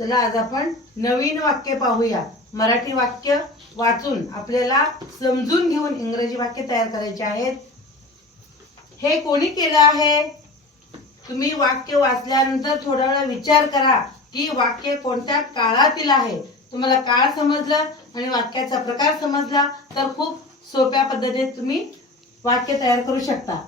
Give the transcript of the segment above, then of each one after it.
चला आज आपण नवीन वाक्य पाहूया. मराठी वाक्य वाचून आपल्याला समजून घेऊन इंग्रजी वाक्य तयार करायचे आहेत. हे कोणी केलं आहे? तुम्ही वाक्य वाचल्यानंतर थोडा वेळ विचार करा की वाक्य कोणत्या काळातील आहे. तुम्हाला काळ समजलं आणि वाक्याचा प्रकार समजला तर खूप सोप्या पद्धतीने तुम्ही वाक्य तयार करू शकता.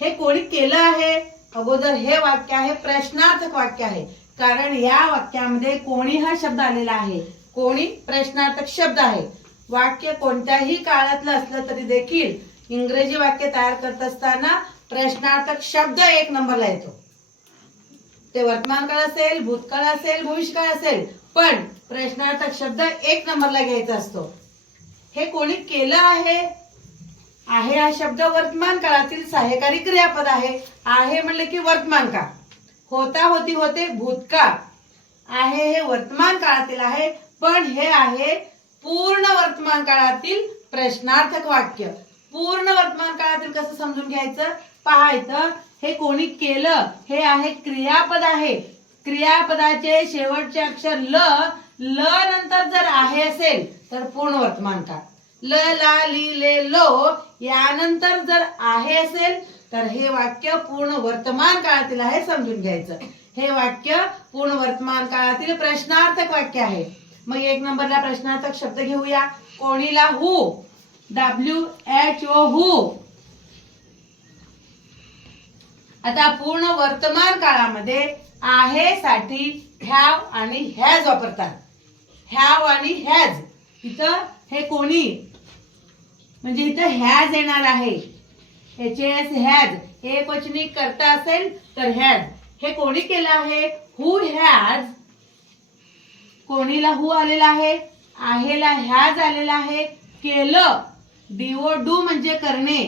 हे कोणी केलं आहे? अगोदर हे वाक्य आहे प्रश्नार्थक वाक्य आहे. कारण या वाक्यामध्ये कोणी हा शब्द आलेला आहे? कोणी? प्रश्नार्थक शब्द आहे. वाक्य कोणत्याही काळातलं असलं तरी देखील इंग्रजी वाक्य तयार करत असताना प्रश्नार्थक शब्द एक नंबरला येतो. ते वर्तमान काळ असेल भूतकाळ असेल भविष्यकाळ असेल पण प्रश्नार्थक शब्द एक नंबरला घ्यायचा असतो. हे कोणी केलं आहे? आहे हा शब्द वर्तमान काळातील सहाय्यकारी क्रियापद आहे. आहे म्हणले की वर्तमान काळ होता होती होते भूतकाळ. आहे हे वर्तमान काळातील आहे पण हे आहे पूर्ण वर्तमान काळातील प्रश्नार्थक वाक्य. पूर्ण वर्तमान काळातील कसं समजून घ्यायचं? पाहायचं हे कोणी केलं? हे आहे क्रियापद आहे. क्रियापदाचे शेवटचे अक्षर ल ल नंतर जर आहे असेल तर पूर्ण वर्तमान काळ. ल ला ली ले लो यानंतर जर आहे असेल तर हे वाक्य पूर्ण वर्तमान काळातील आहे समजून घ्यायचं. हे वाक्य पूर्ण वर्तमान काळातील प्रश्नार्थक वाक्य आहे. मग एक नंबरला प्रश्नार्थक शब्द घेऊया. कोणीला हु डब्ल्यू एच ओ हु आता पूर्ण वर्तमान काळामध्ये आहे साठी हॅव आणि हॅज वापरतात. हॅव आणि हॅज इथं हे कोणी? म्हणजे इथं हॅज येणार आहे. एस हॅज हे क्वचनी करता असेल तर हॅज हे कोणी केलं आहे? हु हॅज कोणीला हु आलेला आहे? आहेला हॅज आलेला आहे. केलं. डीओ डू म्हणजे करणे.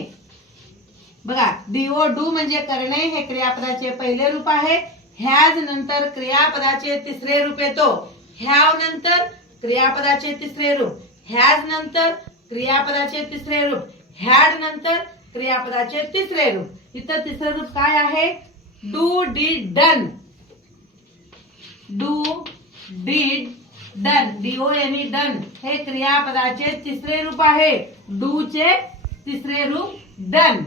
बघा डीओ डू म्हणजे करणे हे क्रियापदाचे पहिले रूप आहे. हॅज नंतर क्रियापदाचे तिसरे रूप येतो. ह्याव नंतर क्रियापदाचे तिसरे रूप. हॅज नंतर क्रियापदाचे तिसरे रूप. हॅड नंतर क्रियापदाचे तिसरे रूप. इथं तिसरे रूप काय आहे? Do did done. Do did done. D O N E done. हे क्रियापदाचे तिसरे रूप आहे. डू चे तिसरे रूप डन.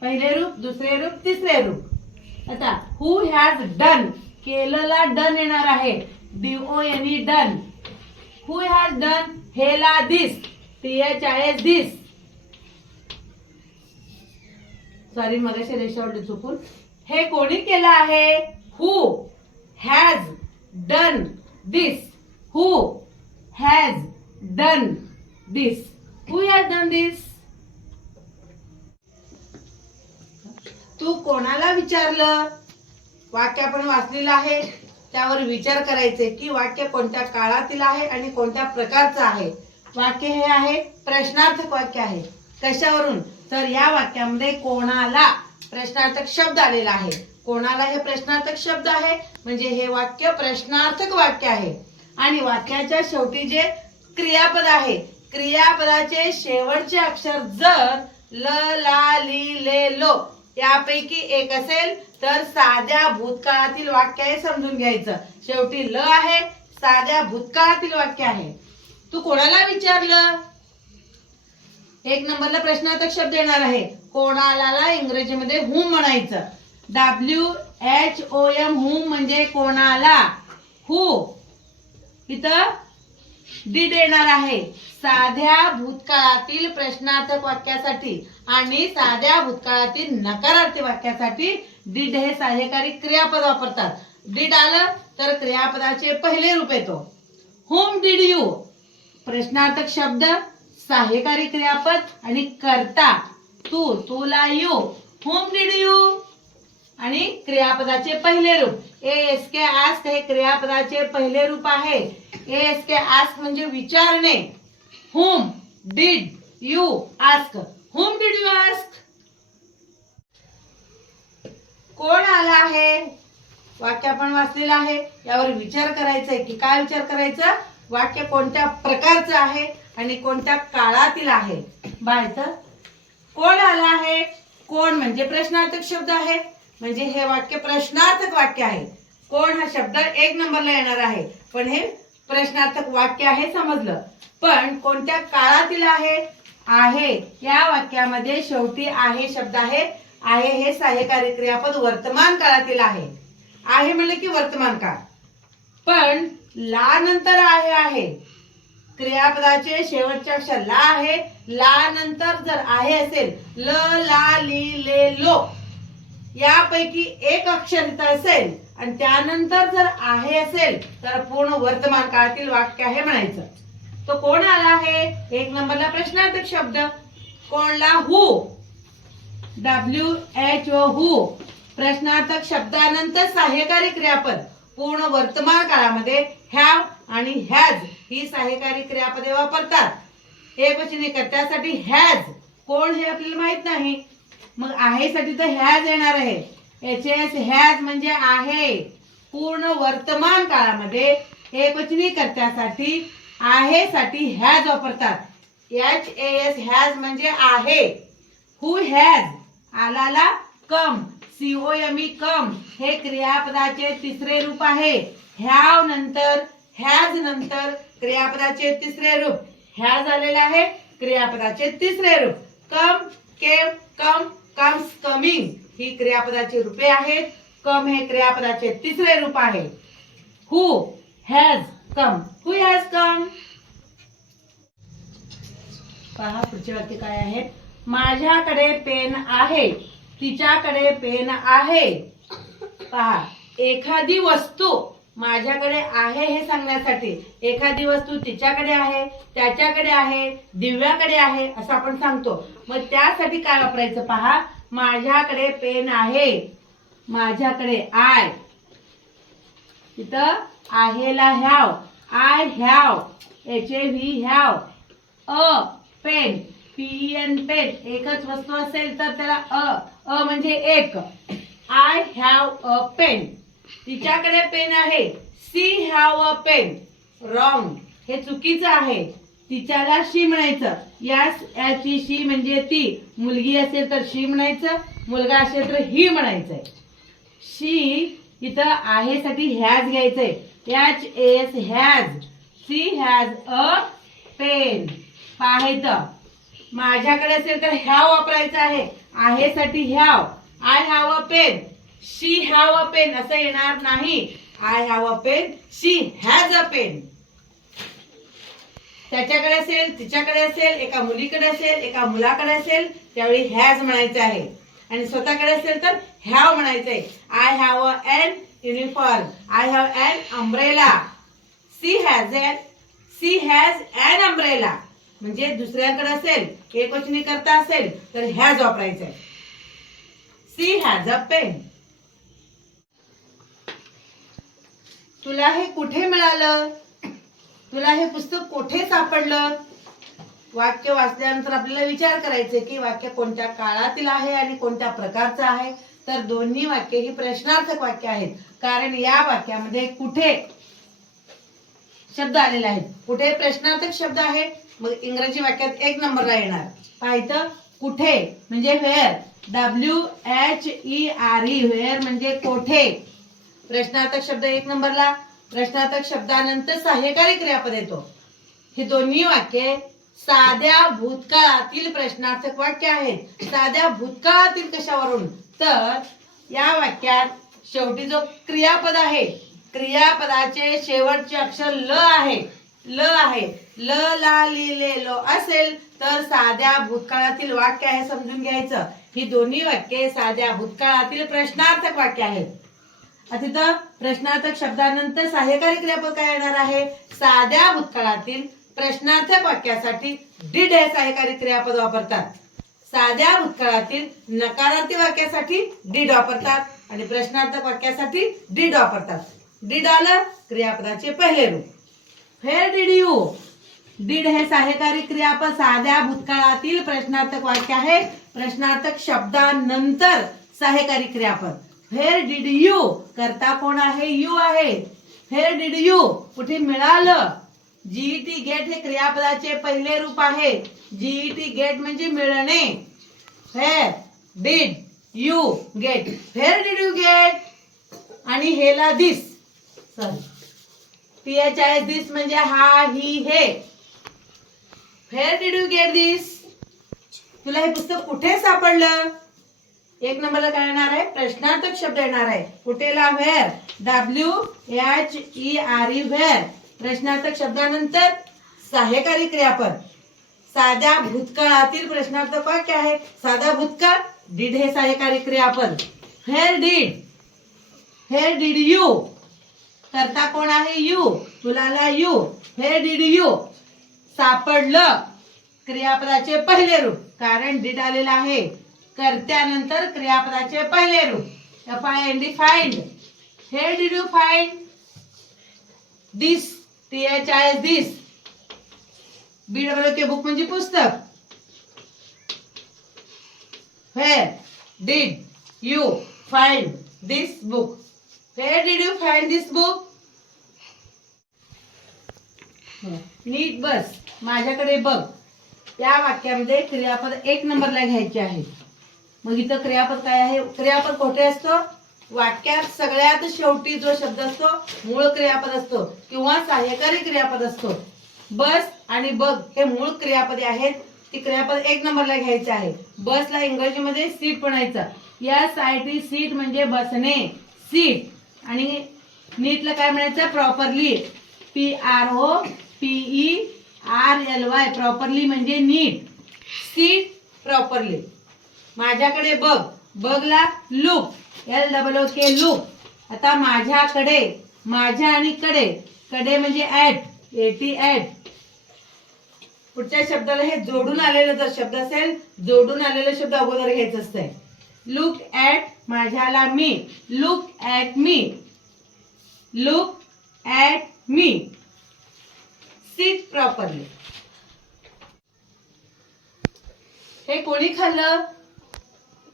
पहिले रूप दुसरे रूप तिसरे रूप. आता हु हॅज डन केलेला डन येणार आहे. D O N E done. Who has done हेला this. T H I S this. Sorry मगाशी रेषावरती चुकून. हे कोणी केलं आहे? Who has done this who has done this who has done this तू कोणाला विचारलं? वाक्य आपण वाचलेलं आहे. त्यावर विचार करायचे की वाक्य कोणत्या काळातील आहे आणि कोणत्या प्रकारचं आहे? वाक्य हे आहे प्रश्नार्थक वाक्य आहे. कशावरून? तर या वाक्यामध्ये कोणाला प्रश्नार्थक शब्द आलेला आहे? कोणाला हे प्रश्नार्थक शब्द आहे? म्हणजे हे वाक्य प्रश्नार्थक वाक्य आहे. आणि वाक्याच्या शेवटी जे क्रियापद आहे क्रियापदाचे शेवटचे अक्षर जर ल ला ली ले लो यापैकी एक असेल तर साध्या भूतकाळातील वाक्य हे समजून घ्यायचं. शेवटी ल आहे साध्या भूतकाळातील वाक्य आहे. तू कोणाला विचारलं? एक नंबरला प्रश्नार्थक शब्द येणार आहे. कोणाला इंग्रजीमध्ये हुम म्हणायचं? W H O M whom म्हणजे कोणाला? हु. इथं डीड येणार आहे. साध्या भूतकाळातील प्रश्नार्थक वाक्यासाठी आणि साध्या भूतकाळातील नकारार्थी वाक्यासाठी डीड हे सहाय्यकारी क्रियापद वापरतात. डीड आलं तर क्रियापदाचे पहिले रूप येतो. होम डीड यू प्रश्नार्थक शब्द. सहाय्यकारी क्रियापद आणि करता तू तुला यू होम डीड यू आणि क्रियापदाचे पहिले रूप. ए एस के आस्क हे क्रियापदाचे पहिले रूप आहे. ए एस के आस्क म्हणजे विचारणे. Whom did you ask whom did you ask कोण आला आहे? वाक्य आपण वाचलेलं आहे. यावर विचार करायचा आहे की काय विचार करायचा? वाक्य कोणत्या प्रकारचं आहे आणि कोणत्या काळातील आहे? बायचं कोण आला आहे? कोण म्हणजे प्रश्नार्थक शब्द आहे? म्हणजे हे वाक्य प्रश्नार्थक वाक्य आहे. कोण हा शब्द एक नंबरला येणार आहे? पण हे प्रश्नार्थक वाक्य आहे समजलं. पण कोणत्या काळातील आहे? आहे. या वाक्यामध्ये शेवटी आहे शब्द आहे. आहे हे सहाय्यकारी क्रियापद वर्तमान काळातील आहे. आहे म्हणलं की वर्तमान काळ. पण ला नंतर आहे आहे. क्रियापदाचे शेवटचे अक्षर ला आहे. ला नंतर जर आहे असेल ल ला ली ले लो. यापैकी एक अक्षर इथं असेल आणि त्यानंतर जर आहे असेल तर पूर्ण वर्तमान काळातील वाक्य आहे म्हणायचं. तो कोण आला आहे? एक नंबरला प्रश्नार्थक शब्द. कोणला? हु डब्ल्यू एच ओ हु प्रश्नार्थक शब्दानंतर सहाय्यकारी क्रियापद. पूर्ण वर्तमान काळामध्ये हॅव आणि हॅज ही सहाय्यकारी क्रियापदे वापरतात. एकवचनी कर्त्यासाठी हॅज कोण हे आपल्याला माहीत नाही. मग आहेसाठी तर हॅज येणार आहे. एच एस हॅज म्हणजे आहे. पूर्ण वर्तमान काळामध्ये एकवचनी कर्त्यासाठी आहे साठी हॅज वापरतात. एच ए एस हॅज म्हणजे आहे. Who has आलाला come. सीओ कम हे क्रियापदाचे तिसरे रूप आहे. ह्याव नंतर ह्याज नंतर क्रियापदाचे तिसरे रूप. ह्या आलेले आहे क्रियापदाचे तिसरे रूप. कम केम कम कम्स कमिंग ही क्रियापदाची रूपे आहेत. कम हे क्रियापदाचे तिसरे रूप आहे. Who has come who has come पहा पुढचे वाक्य काय आहे. माझ्याकडे पेन आहे. तिच्याकडे पेन आहे. पहा एखादी वस्तू माझ्याकडे आहे हे सांगण्यासाठी. एखादी वस्तू तिच्याकडे आहे त्याच्याकडे आहे दिव्याकडे आहे असं आपण सांगतो. मग त्यासाठी काय वापरायचं पहा? माझ्याकडे पेन आहे. माझ्याकडे आय. तिथं आहेला have I have H A V have a pen. P N pen. एकच वस्तू असेल तर त्याला अ. अ म्हणजे एक. आय हॅव अ पेन तिच्याकडे पेन आहे. She have a pen wrong हे चुकीचं आहे. तिच्याला शी म्हणायचं. यास याची शी म्हणजे ती. मुलगी असेल तर शी म्हणायचं. मुलगा असेल तर ही म्हणायचंय. शी इथं आहे साठी हॅज घ्यायचंय. H S has she has a pen पाहायचं. माझ्याकडे असेल तर ह्याव वापरायचं आहे. आहे साठी I have a pen she have a pen असं येणार नाही. I have a pen she has a pen त्याच्याकडे असेल तिच्याकडे असेल एका मुलीकडे असेल एका मुलाकडे असेल त्यावेळी हॅज म्हणायचं आहे. आणि स्वतःकडे असेल तर हॅव आहे. I have a an uniform I have an umbrella she has an she has an umbrella म्हणजे दुसऱ्याकडे असेल एकवचनी करता असेल तर हॅज वापरायचंय सी हॅज अ पेन तुला हे कुठे मिळालं? तुला हे पुस्तक कुठे सापडलं? वाक्य वाचल्यानंतर आपल्याला विचार करायचे की वाक्य कोणत्या काळातील आहे आणि कोणत्या प्रकारचं आहे? तर दोन्ही वाक्य ही प्रश्नार्थक वाक्य आहेत. कारण या वाक्यामध्ये कुठे शब्द आलेले आहेत? कुठे प्रश्नार्थक शब्द आहे? मग इंग्रजी वाक्यात एक नंबरला येणार. पाहिलं कुठे? म्हणजे where W H E R E where म्हणजे कोठे? प्रश्नार्थक शब्द एक नंबरला प्रश्नार्थक शब्दानंतर सहाय्यकारी क्रियापद येतो. ही दोन्ही वाक्ये साध्या भूतकाळातील प्रश्नार्थक वाक्य आहेत. साध्या भूतकाळातील कशावरून? तर या वाक्यात शेवटी जो क्रियापद आहे क्रियापदाचे शेवटचे अक्षर ल आहे. ल आहे. ल ला लिहिलेलो लो असेल तर साध्या भूतकाळातील वाक्य आहे समजून घ्यायचं. ही दोन्ही वाक्ये साध्या भूतकाळातील प्रश्नार्थक वाक्य आहेत. तिथं प्रश्नार्थक शब्दानंतर सहाय्यकारी क्रियापद काय येणार आहे? साध्या भूतकाळातील प्रश्नार्थक वाक्यासाठी डिड हे सहाय्यकारी क्रियापद वापरतात. साध्या भूतकाळातील नकारार्थी वाक्यासाठी डिड वापरतात आणि प्रश्नार्थक वाक्यासाठी डिड वापरतात. डिड आलं क्रियापदाचे पहिले रूप. हेअर डिड यू डीड हे सहाय्यकारी क्रियापद साध्या भूतकाळातील प्रश्नार्थक वाक्य आहे. प्रश्नार्थक शब्दानंतर सहाय्यकारी क्रियापद व्हेअर डिड यू करता कोण आहे? यू आहे. व्हेअर डिड यू कुठे मिळालं? जीईटी गेट हे क्रियापदाचे पहिले रूप आहे. जीईटी गेट म्हणजे मिळणे. Where did you get where did you get आणि हेला this sorry P H H I this म्हणजे हा ही हे. Where did you get this तुला हे पुस्तक कुठे सापडलं? एक नंबरला काय येणार आहे? प्रश्नार्थक शब्द येणार आहे. कुठेला where W H E R E where प्रश्नार्थक शब्दानंतर सहाय्यकारी क्रियापद. साध्या भूतकाळातील प्रश्नार्थक वाक्य आहे साधा भूतकाळ डीड हे सहाय्यकारी क्रियापद. Where did where did you करता कोण आहे? यू तुलाला यू हेअर डीड यू सापडलं. क्रियापदाचे पहिले रूप. कारण डीड आलेलं आहे. कर्त्यानंतर क्रियापदाचे पहिले रूप. F I N D find हे did you find this T H I S this B W K book म्हणजे पुस्तक. Where did you find this book where did you find this book नीट बस. माझ्याकडे बघ. या वाक्यामध्ये क्रियापद एक नंबरला घ्यायचे आहे. मग इथं क्रियापद काय आहे? क्रियापद कोठे असतो? वाक्यात सगळ्यात शेवटी जो शब्द असतो मूळ क्रियापद असतो किंवा सहाय्यकारी क्रियापद असतो. बस आणि बघ हे मूळ क्रियापदे आहेत. ती क्रियापद एक नंबरला घ्यायचे आहे. बसला इंग्रजीमध्ये सीट म्हणायचं. या टी सीट म्हणजे बसणे. सीट आणि नीटला काय म्हणायचं? Properly P R O P E R L Y properly म्हणजे नीट. सी प्रॉपरली माझ्याकडे बघ. बघला look L double O K look आता माझ्याकडे माझ्या आणि कडे. कडे म्हणजे ऍट एटी ऍट पुढच्या शब्दाला हे जोडून आलेलं जर शब्द असेल जोडून आलेलं शब्द अगोदर घ्यायचं असतंय. लुक ऍट माझ्याला मी look at me look at me sit properly हे कोणी खाल्लं?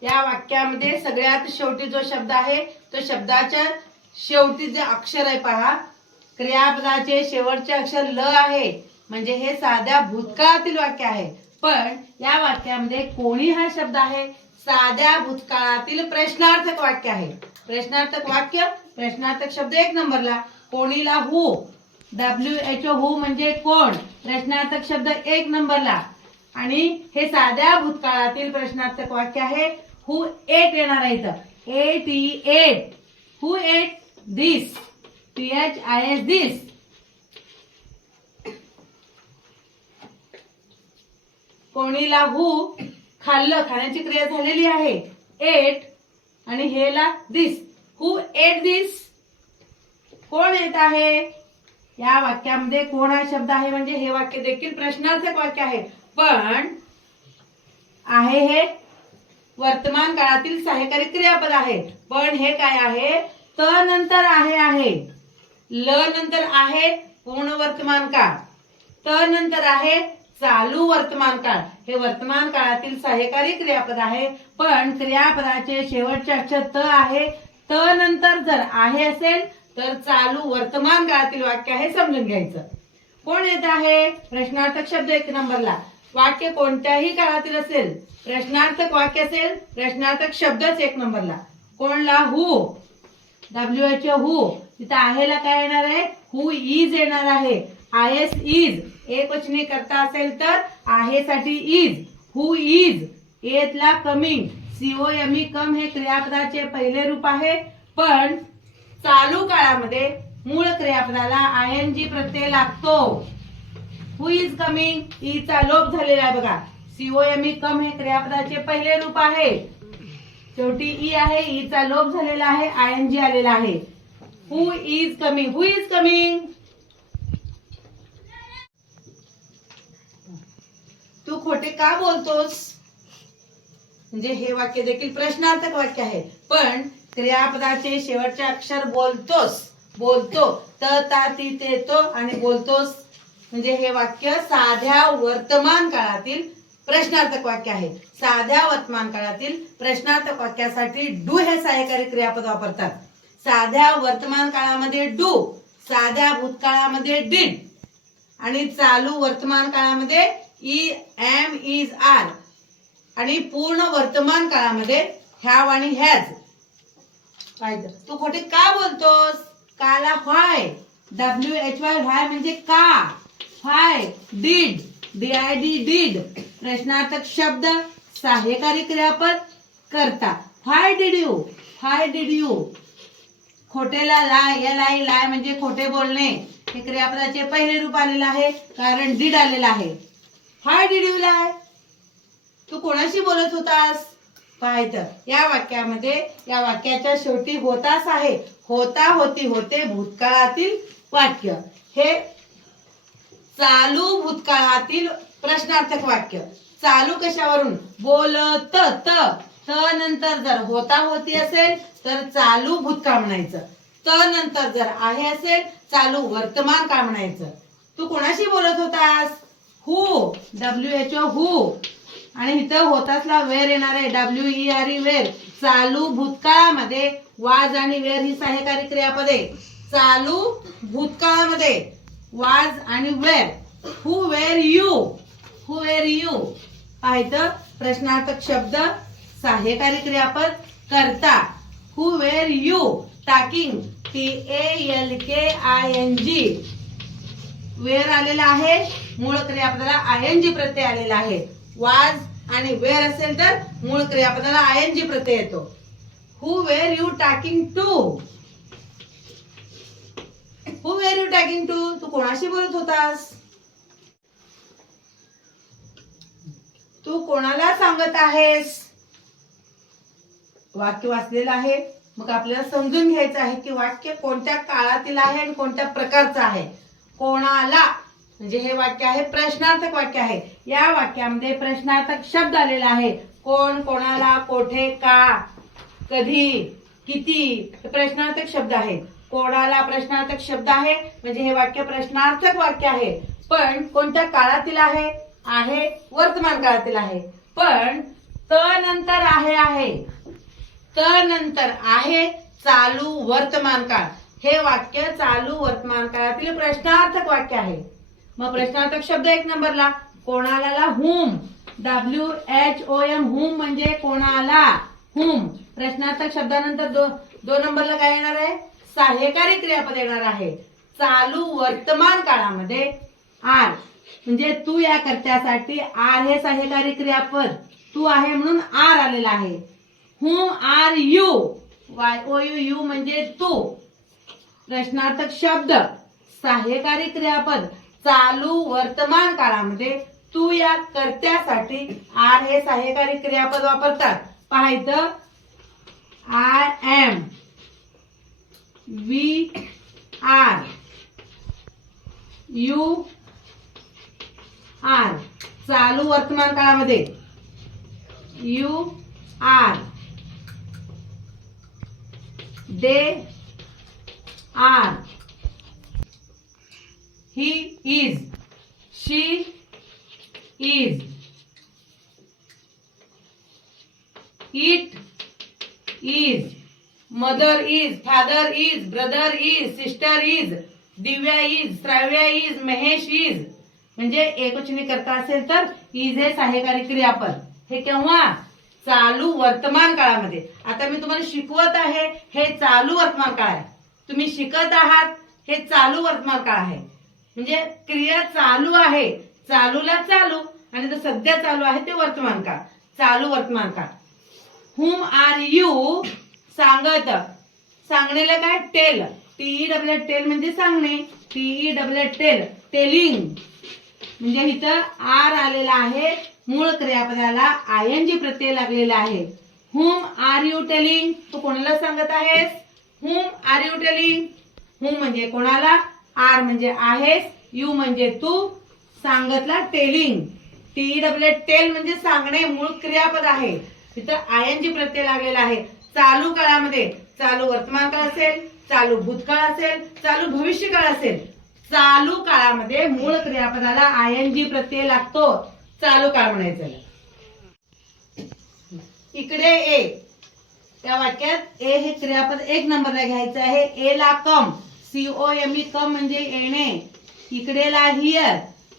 या वाक्यामध्ये सगळ्यात शेवटी जो शब्द आहे तो शब्दाच्या शेवटी जे अक्षर आहे पहा. क्रियापदाचे शेवटचे अक्षर ल आहे. म्हणजे हे साध्या भूतकाळातील वाक्य आहे. पण या वाक्यामध्ये कोणी हा शब्द आहे? साध्या भूतकाळातील प्रश्नार्थक वाक्य आहे. प्रश्नार्थक वाक्य प्रश्नार्थक शब्द एक नंबरला. कोणीला हु डब्ल्यू एच ओ हु म्हणजे कोण? प्रश्नार्थक शब्द एक नंबरला. आणि हे साध्या भूतकाळातील प्रश्नार्थक वाक्य आहे. हु एट येणार आहे इथं? A T ate who ate this T H I S this कोणीला who खाल्लं खाण्याची क्रिया झालेली आहे. एट आणि हेला दिस हु एट दिस कोण येत आहे? या वाक्यामध्ये कोण हा शब्द आहे? म्हणजे हे वाक्य देखील प्रश्नार्थक वाक्य आहे. पण आहे हे वर्तमान काळातील सहाय्यकारी क्रियापद आहे. पण हे काय आहे? त नंतर आहे आहे. ल नंतर आहे पूर्ण वर्तमान काळ. त नंतर आहे चालू वर्तमान काळ. हे वर्तमान काळातील सहाय्यकारी क्रियापद आहे. पण क्रियापदाचे शेवटचे अक्षर त आहे. त नंतर जर आहे असेल तर चालू वर्तमान काळातील वाक्य आहे समजून घ्यायचं. कोण येत आहे? प्रश्नार्थक शब्द एक नंबरला. वाक्य कोणत्याही काळातील असेल प्रश्नार्थक वाक्य असेल प्रश्नार्थक शब्दच एक नंबरला. कोणला? हु डब्ल्यू एच हु तिथं आहेला काय येणार आहे? हु इज येणार आहे. आय एस इज एक वचनी करता असेल तर आहेसाठी is who is एथला coming C O M E come हे क्रियापदाचे पहिले रूप आहे. पण चालू काळामध्ये मूळ क्रियापदाला आय एन जी प्रत्यय लागतो. हु इज कमिंग ईचा लोप झालेला आहे बघा. सीओ एम ई कम हे क्रियापदाचे पहिले रूप आहे. शेवटी ई आहे e ईचा लोप झालेला आहे आय एन जी आलेला आहे. Who is coming who is coming तू खोटे का बोलतोस? म्हणजे हे वाक्य देखील प्रश्नार्थक वाक्य आहे. पण क्रियापदाचे शेवटचे अक्षर बोलतोस. बोलतो. त ता ती येतो आणि बोलतोस. म्हणजे हे वाक्य साध्या वर्तमान काळातील प्रश्नार्थक वाक्य आहे. साध्या वर्तमान काळातील प्रश्नार्थक वाक्यासाठी डू हे सहाय्यकारी क्रियापद वापरतात. साध्या वर्तमान काळामध्ये डू साध्या भूतकाळामध्ये डिड आणि चालू वर्तमान काळामध्ये ई एम इज आर आणि पूर्ण वर्तमान काळामध्ये हॅव आणि हॅज काय तर तू खोटे का बोलतोस? काला why. W H Y why म्हणजे का? Why. Did. D I D did. प्रश्नार्थक शब्द सहाय्यकारी क्रियापद करता. Why did you why did you खोटेला lie या आय लाय म्हणजे खोटे बोलणे. हे क्रियापदाचे पहिले रूप आलेलं आहे कारण डीड आलेलं आहे. व्हाय डीड यू लाय तू कोणाशी बोलत होतास? पाहाय या वाक्यामध्ये या वाक्याच्या शेवटी होतास आहे. होता होती होते भूतकाळातील वाक्य. हे चालू भूतकाळातील प्रश्नार्थक वाक्य. चालू कशावरून? बोलत त. त नंतर जर होता होती असेल तर चालू भूतकाळ म्हणायचं. त नंतर जर आहे असेल चालू वर्तमान काळ म्हणायचं. तू कोणाशी बोलत होतास? Who. W H O who. आणि इथं होतासला वेर येणार आहे W E R E were. चालू भूतकाळामध्ये वाज आणि वेर ही सहाय्यकारी क्रियापदे. चालू भूतकाळामध्ये वाज आणि were. Who were you who were you पाहिजे प्रश्नार्थक शब्द सहाय्यकारी क्रियापद करता. Who were you talking T A L K I N G were आलेला आहे मूळ क्रियापदाला आय एन जी प्रत्यय आलेला आहे. वाज आणि वेर असेल तर मूळ क्रियापदाला आय एन जी प्रत्यय येतो. Who were you talking to who were you talking to तू कोणाशी बोलत होतास? तू कोणाला सांगत आहेस? वाक्य वाचलेलं आहे. मग आपल्याला समजून घ्यायचं आहे की वाक्य कोणत्या काळातील आहे आणि कोणत्या प्रकारचं आहे. कोणाला? म्हणजे हे वाक्य आहे प्रश्नार्थक वाक्य आहे. या वाक्यामध्ये प्रश्नार्थक शब्द आलेला आहे. कोण कोणाला कोठे का कधी किती प्रश्नार्थक शब्द आहे कोणाला प्रश्नार्थक शब्द आहे म्हणजे हे वाक्य प्रश्नार्थक वाक्य आहे. पण कोणत्या काळातील आहे? आहे वर्तमान काळातील आहे. पण त नंतर आहे आहे. त नंतर आहे चालू वर्तमान काळ. हे वाक्य चालू वर्तमान काळातील प्रश्नार्थक वाक्य आहे. मग प्रश्नार्थक शब्द एक नंबरला. कोणाला whom? W H O M whom म्हणजे कोणाला? हुम. प्रश्नार्थक शब्दानंतर दो दोन नंबरला काय येणार आहे? सहाय्यकारी क्रियापद येणार आहे. चालू वर्तमान काळामध्ये आर. म्हणजे तू या कर्त्यासाठी आर हे सहाय्यकारी क्रियापद. तू आहे म्हणून आर आलेला आहे. Whom are you. Y O U you म्हणजे तू. प्रश्नार्थक शब्द. सहाय्यकारी क्रियापद. चालू वर्तमान काळामध्ये तू या कर्त्यासाठी आर हे सहाय्यकारी क्रियापद वापरतात. पाहायचं I am. We are. You are. चालू वर्तमान काळामध्ये. You are. They are. He is. She is. It is. Mother is father is brother is sister is Divya is Shravya is Mahesh is म्हणजे एकवचनी करता असेल तर इज हे सहाय्यकारी क्रियापद. हे केव्हा? चालू वर्तमान काळामध्ये. आता मी तुम्हाला शिकवत आहे हे चालू वर्तमान काळ आहे. तुम्ही शिकत आहात हे चालू वर्तमान काळ आहे. म्हणजे क्रिया चालू आहे. चालूला चालू आणि जो सध्या चालू आहे ते वर्तमान काळ. चालू वर्तमान काळ. हुम आर यू सांगत. सांगणेला काय? टेल टीई डब्ल्यू टेल म्हणजे सांगणे. टीई डब्ल्यू टेल टेलिंग म्हणजे इथं आर आलेला आहे. मूळ क्रियापदाला आय एन जी प्रत्यय लागलेला आहे. हुम आर यू टेलिंग तू कोणाला सांगत आहेस? Whom are you telling whom म्हणजे कोणाला? आर म्हणजे आहेस यू म्हणजे तू. सांगतला टेलिंग. टी डब्ल्यू टेल म्हणजे सांगणे मूळ क्रियापद आहे. तिथं आय एन जी प्रत्यय लागलेला आहे. चालू काळामध्ये चालू वर्तमान काळ असेल चालू भूतकाळ असेल चालू भविष्य काळ असेल. चालू काळामध्ये मूळ क्रियापदाला आय एन जी प्रत्यय लागतो. चालू काळ म्हणायचं इकडे ए. त्या वाक्यात ए हे क्रियापद एक नंबरला घ्यायचं आहे. ए ला come. C O M E come म्हणजे येणे. इकडे ला हियर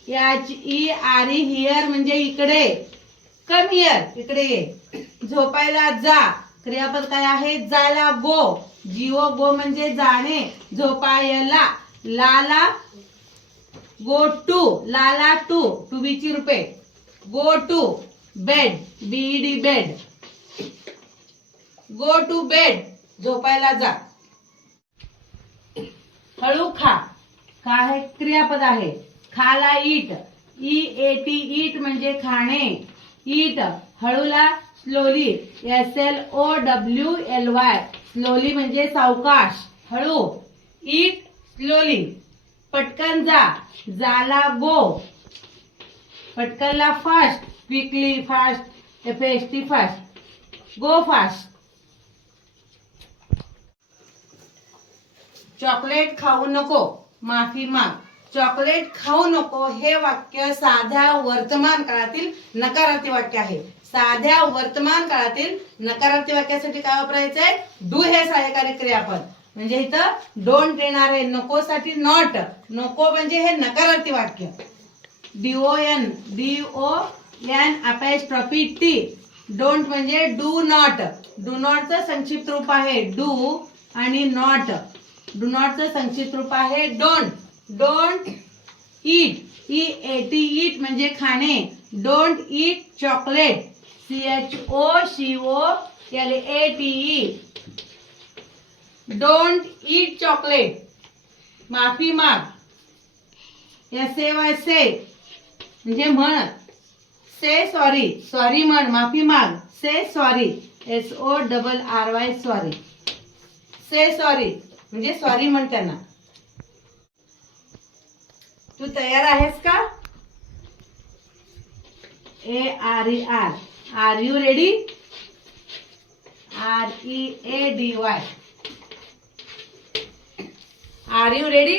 याच ई आरी हियर म्हणजे इकडे. कम हियर इकडे ये. झोपायला जा. क्रियापद काय आहे? जायला गो. जीओ गो म्हणजे जाणे. झोपायला. लाला गो टू लाला टू टू बीची रुपये go to bed B E D bed go to bed झोपायला जा. हळू खा. काय क्रियापद आहे. खाला ईट. ई ए टी ईट म्हणजे खाणे. Eat हळूला slowly S L O W L Y slowly म्हणजे सावकाश. हळू. ईट स्लोली पटकन जा. जाला go. पटकनला fast quickly fast F S T fast go fast chocolate खाऊ नको माफी माग. चॉकलेट खाऊ नको हे वाक्य साध्या वर्तमान काळातील नकारार्थी वाक्य आहे. साध्या वर्तमान काळातील नकारार्थी वाक्यासाठी काय वापरायचंय? डू हे सहाय्यकारी क्रियापद. म्हणजे इथं डोंट येणार आहे नको साठी नॉट नको म्हणजे हे नकारार्थी वाक्य. D O N D O N apostrophe T don't म्हणजे डू नॉट डू नॉटचं संक्षिप्त रूप आहे. डू आणि नॉट डू नॉटचं संक्षिप्त रूप आहे don't don't eat E A T eat म्हणजे खाणे. Don't eat chocolate C H O C O L A T E. Don't eat chocolate माफी माग. एस ए वाय से म्हणजे म्हण. से सॉरी सॉरी म्हण माफी माग. Say sorry S O double R Y sorry. Say sorry. म्हणजे सॉरी म्हण त्यांना तू तयार आहेस का? A R E R. Are you ready R E A D Y are you ready